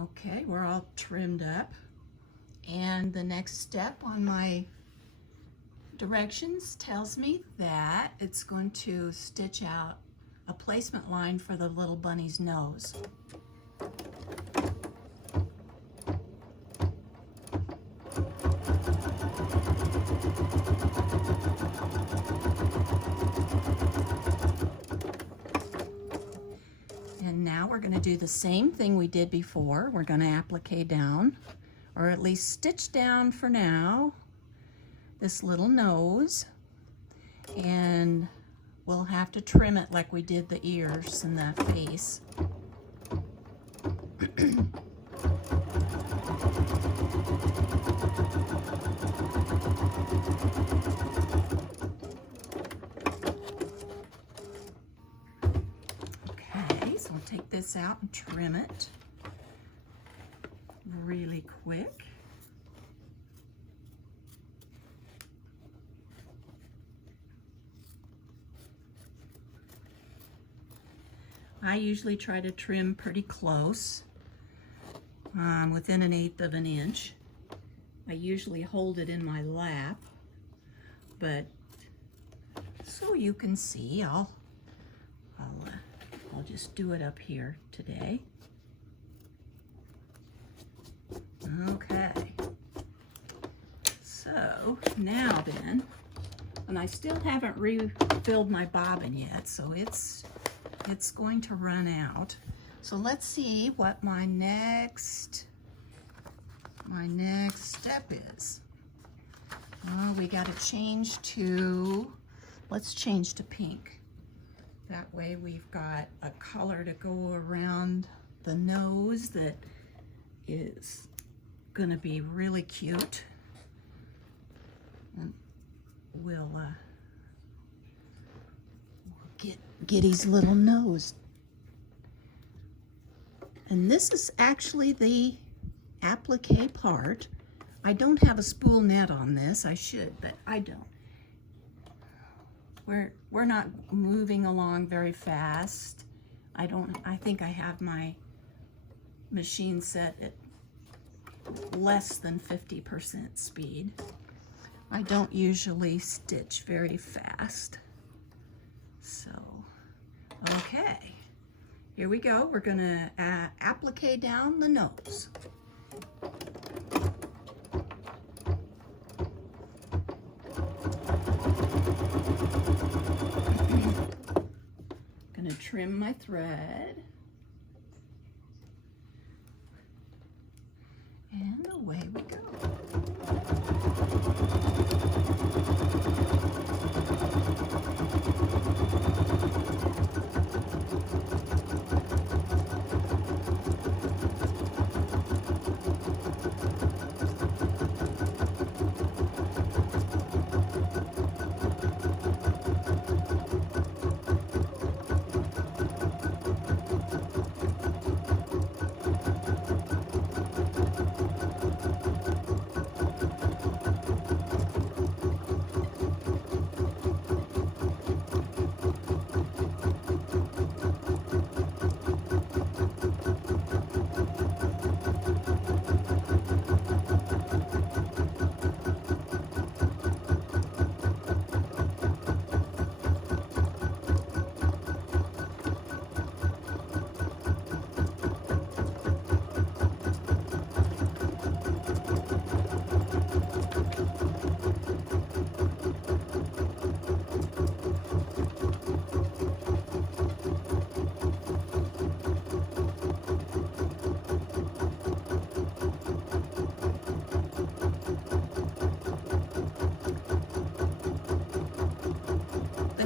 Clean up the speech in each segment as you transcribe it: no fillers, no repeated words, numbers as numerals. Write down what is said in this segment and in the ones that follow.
Okay, we're all trimmed up. And the next step on my directions tells me that it's going to stitch out a placement line for the little bunny's nose. And now we're going to do the same thing we did before. We're going to applique down, or at least stitch down for now, this little nose, and we'll have to trim it like we did the ears and the face. Okay, so I'll take this out and trim it really quick. I usually try to trim pretty close, within 1/8 of an inch. I usually hold it in my lap, but so you can see, I'll just do it up here today. Okay. So now then, and I still haven't refilled my bobbin yet, so it's going to run out. So let's see what my next step is. Oh, we got to change to, let's change to pink. That way we've got a color to go around the nose that is gonna be really cute. And we'll get his little nose. And this is actually the applique part. I don't have a spool net on this. I should, but I don't. We're not moving along very fast. I think I have my machine set at less than 50% speed. I don't usually stitch very fast. So, okay, here we go. We're gonna applique down the nose. Gonna trim my thread. And away we go.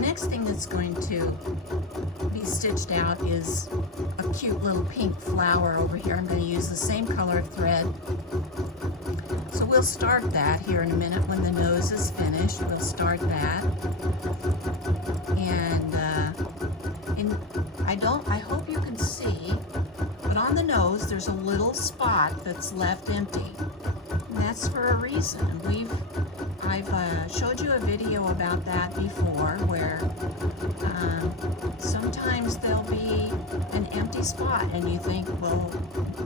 Next thing that's going to be stitched out is a cute little pink flower over here. I'm going to use the same color thread. So we'll start that here in a minute when the nose is finished. We'll start that. And I hope you can see, but on the nose there's a little spot that's left empty. And that's for a reason. I've showed you a video about that before where sometimes there'll be an empty spot and you think, well,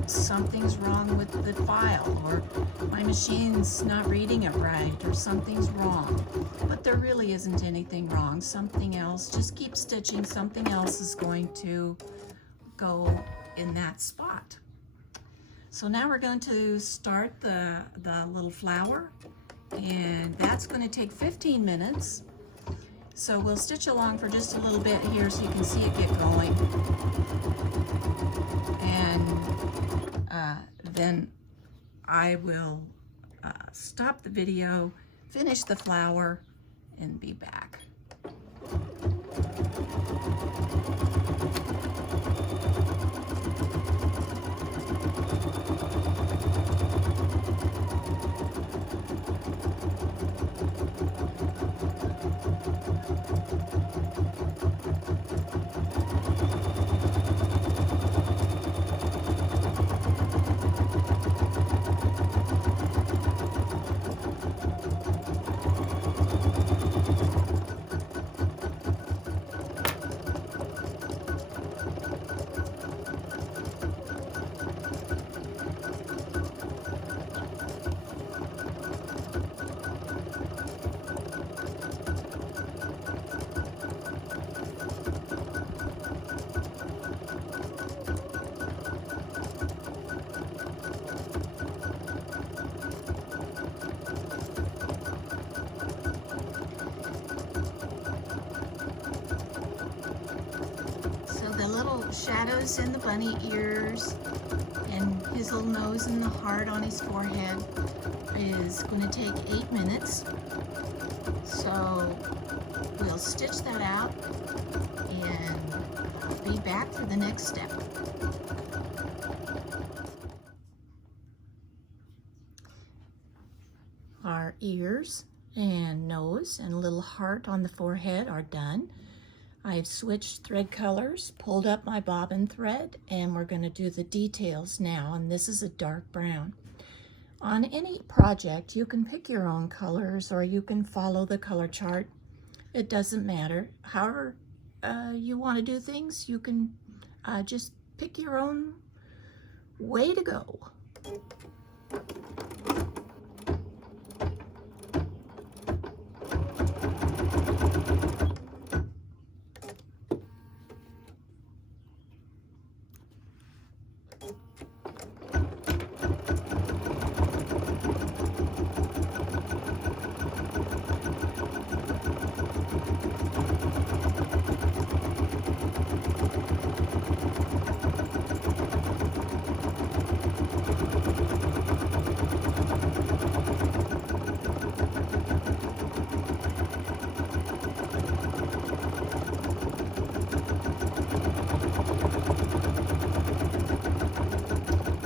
something's wrong with the file, or my machine's not reading it right, or something's wrong. But there really isn't anything wrong. Something else, just keep stitching, something else is going to go in that spot. So now we're going to start the little flower, and that's going to take 15 minutes. So we'll stitch along for just a little bit here so you can see it get going. And then I will stop the video, finish the flower, and be back. Shadows in the bunny ears and his little nose and the heart on his forehead is going to take 8 minutes. So we'll stitch that out and I'll be back for the next step. Our ears and nose and little heart on the forehead are done. I've switched thread colors, pulled up my bobbin thread, and we're going to do the details now, and this is a dark brown. On any project, you can pick your own colors or you can follow the color chart. It doesn't matter. However you want to do things, you can just pick your own way to go.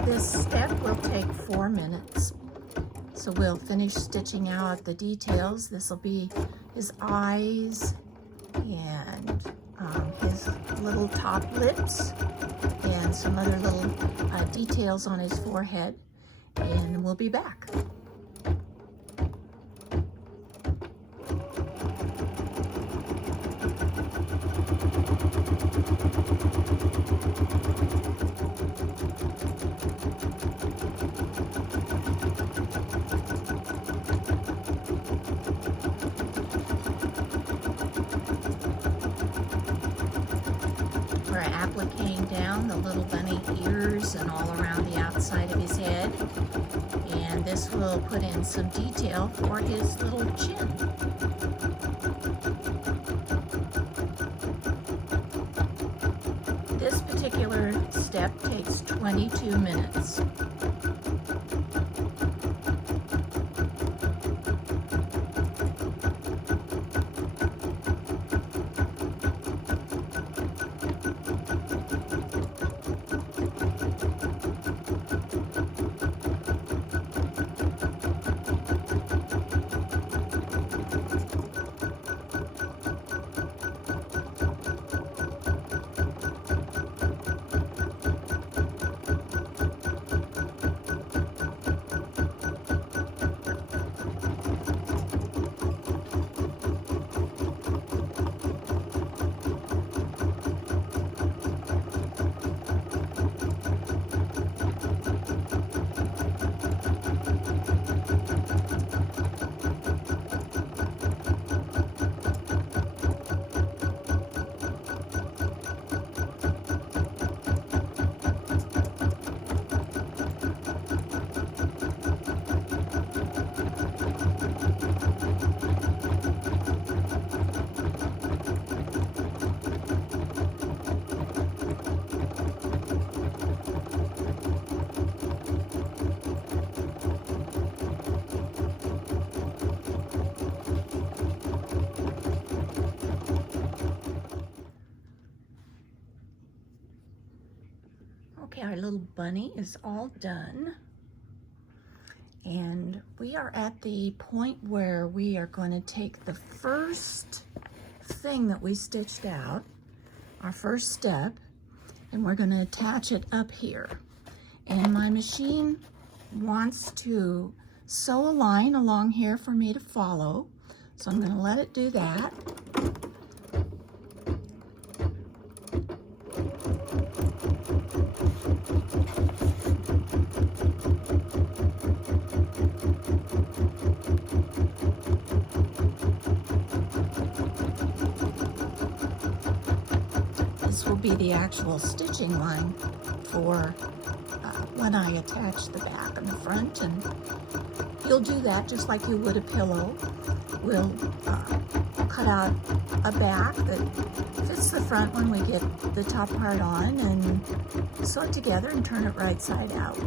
This step will take 4 minutes. So we'll finish stitching out the details. This will be his eyes and his little top lips and some other little details on his forehead. And we'll be back. We're appliquing down the little bunny ears and all around the outside of his head. And this will put in some detail for his little chin. This particular step takes 22 minutes. Okay, our little bunny is all done. And we are at the point where we are going to take the first thing that we stitched out, our first step, and we're going to attach it up here. And my machine wants to sew a line along here for me to follow, so I'm going to let it do that. This will be the actual stitching line for when I attach the back and the front, and you'll do that just like you would a pillow. We'll cut out a back that fits the front when we get the top part on, and sew it together and turn it right side out.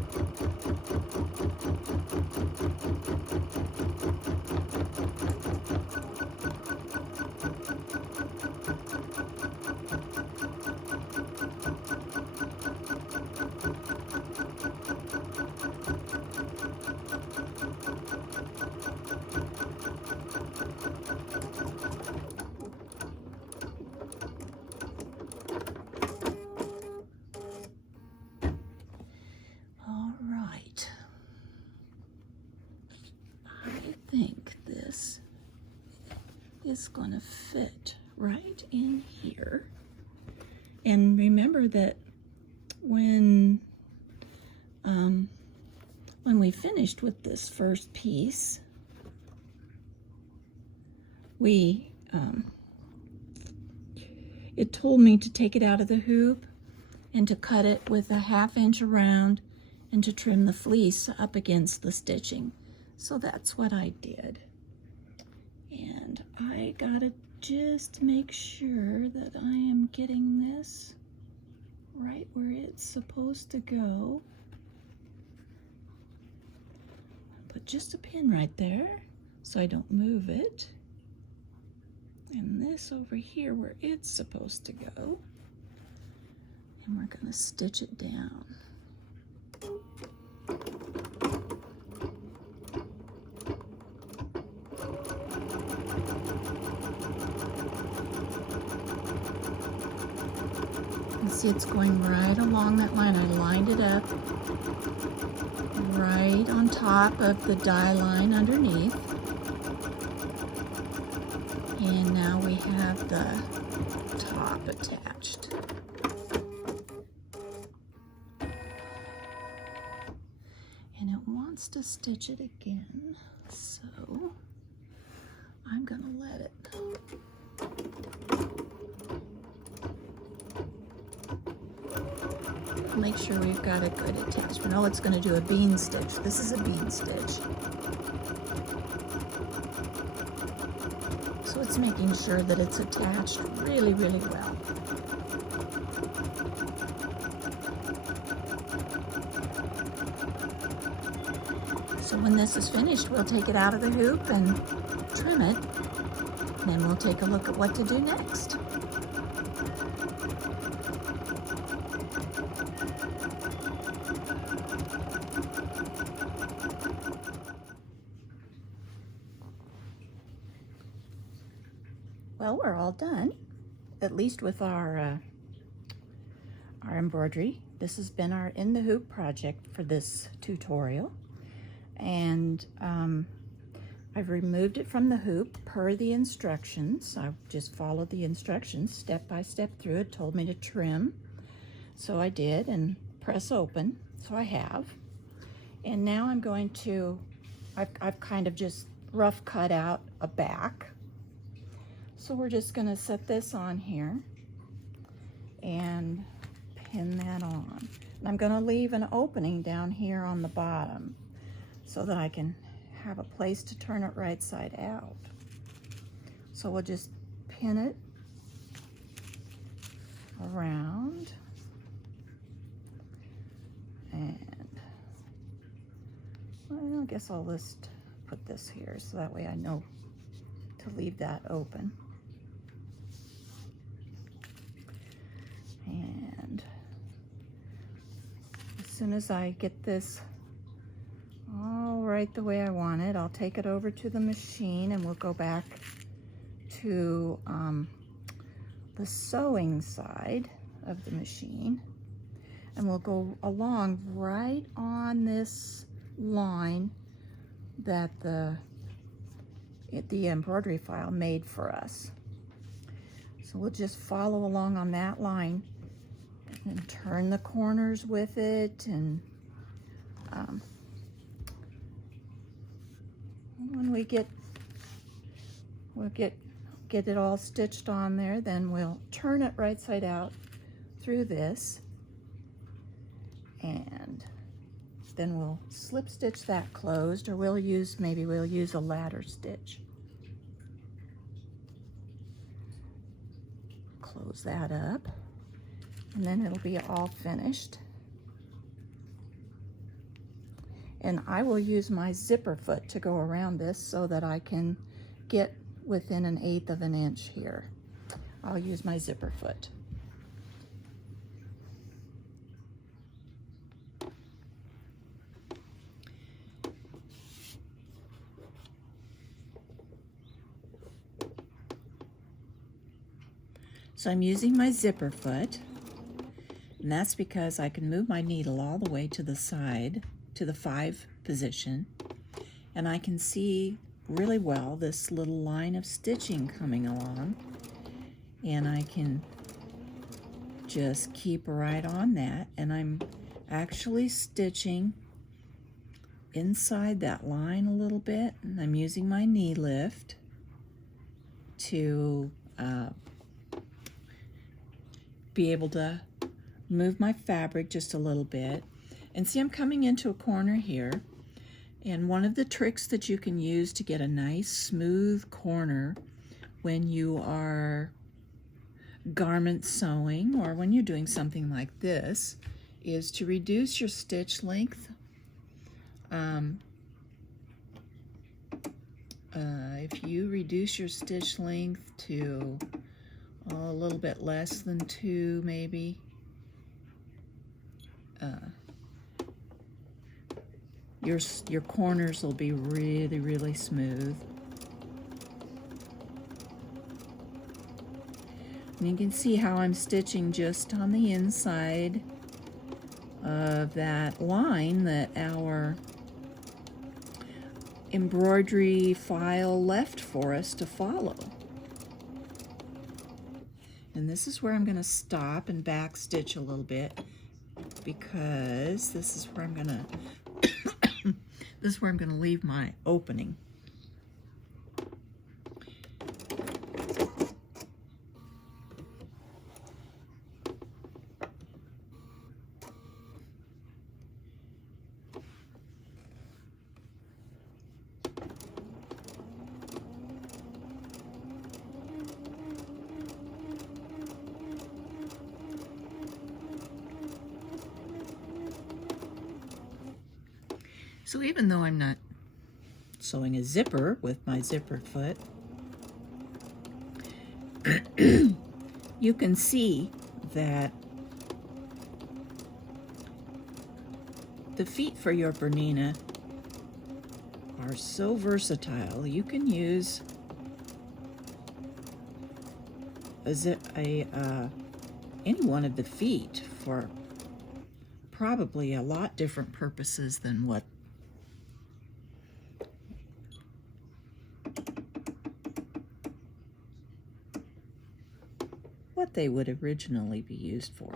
I think this is going to fit right in here. And remember that when we finished with this first piece, it told me to take it out of the hoop and to cut it with a 1/2 inch around and to trim the fleece up against the stitching. So that's what I did. And I gotta just make sure that I am getting this right where it's supposed to go. Put just a pin right there so I don't move it. And this over here where it's supposed to go. And we're gonna stitch it down. See, it's going right along that line. I lined it up right on top of the die line underneath. And now we have the top attached. And it wants to stitch it again, so I'm gonna let it. Make sure we've got a good attachment. Oh, it's going to do a bean stitch. This is a bean stitch. So it's making sure that it's attached really, really well. So when this is finished, we'll take it out of the hoop and trim it. And then we'll take a look at what to do next. Well, we're all done, at least with our embroidery. This has been our In the Hoop project for this tutorial. And I've removed it from the hoop per the instructions. I just followed the instructions step by step through. It told me to trim, so I did, and press open, so I have. And now I'm going to, I've kind of just rough cut out a back. So we're just going to set this on here and pin that on. And I'm going to leave an opening down here on the bottom so that I can have a place to turn it right side out. So we'll just pin it around, and well, I guess I'll just put this here so that way I know to leave that open. And soon as I get this all right the way I want it, I'll take it over to the machine and we'll go back to the sewing side of the machine, and we'll go along right on this line that the embroidery file made for us. So we'll just follow along on that line and turn the corners with it, and when we'll get it all stitched on there, then we'll turn it right side out through this, and then we'll slip stitch that closed, or maybe we'll use a ladder stitch. Close that up, and then it'll be all finished. And I will use my zipper foot to go around this so that I can get within 1/8 of an inch here. I'll use my zipper foot. So I'm using my zipper foot, and that's because I can move my needle all the way to the side, to the 5 position, and I can see really well this little line of stitching coming along, and I can just keep right on that, and I'm actually stitching inside that line a little bit, and I'm using my knee lift to be able to move my fabric just a little bit. And see, I'm coming into a corner here, and one of the tricks that you can use to get a nice smooth corner when you are garment sewing or when you're doing something like this is to reduce your stitch length. If you reduce your stitch length to a little bit less than 2 maybe, your corners will be really, really smooth. And you can see how I'm stitching just on the inside of that line that our embroidery file left for us to follow. And this is where I'm going to stop and back stitch a little bit, because this is where I'm going to this is where I'm going to leave my opening. So even though I'm not sewing a zipper with my zipper foot, you can see that the feet for your Bernina are so versatile. You can use any one of the feet for probably a lot different purposes than what they would originally be used for.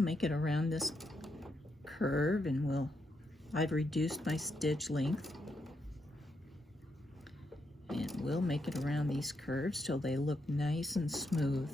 make it around this curve, and I've reduced my stitch length, and we'll make it around these curves till they look nice and smooth.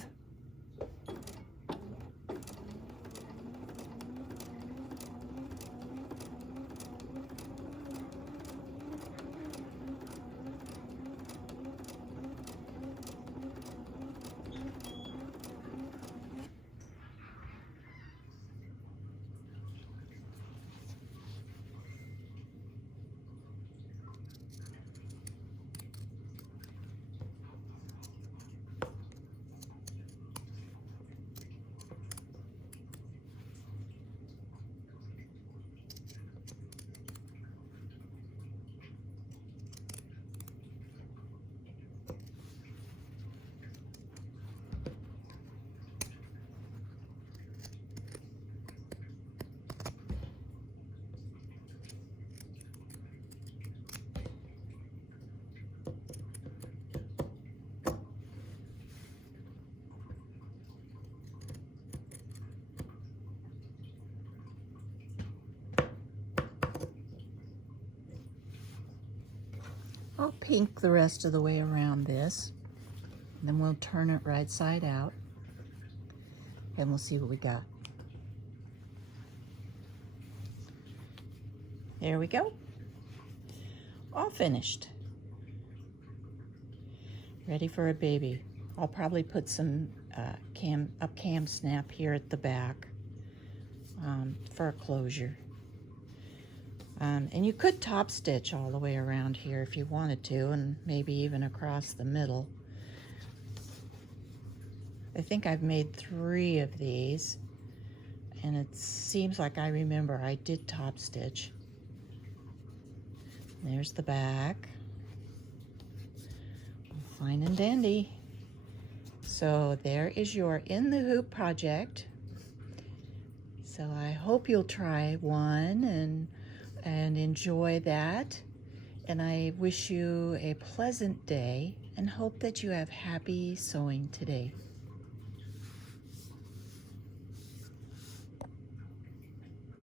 I'll pink the rest of the way around this, and then we'll turn it right side out, and we'll see what we got. There we go. All finished. Ready for a baby. I'll probably put some cam snap here at the back for a closure. And you could top stitch all the way around here if you wanted to, and maybe even across the middle. I think I've made 3 of these, and it seems like I remember I did top stitch. There's the back. Fine and dandy. So there is your In the Hoop project. So I hope you'll try one and enjoy that. And I wish you a pleasant day and hope that you have happy sewing today.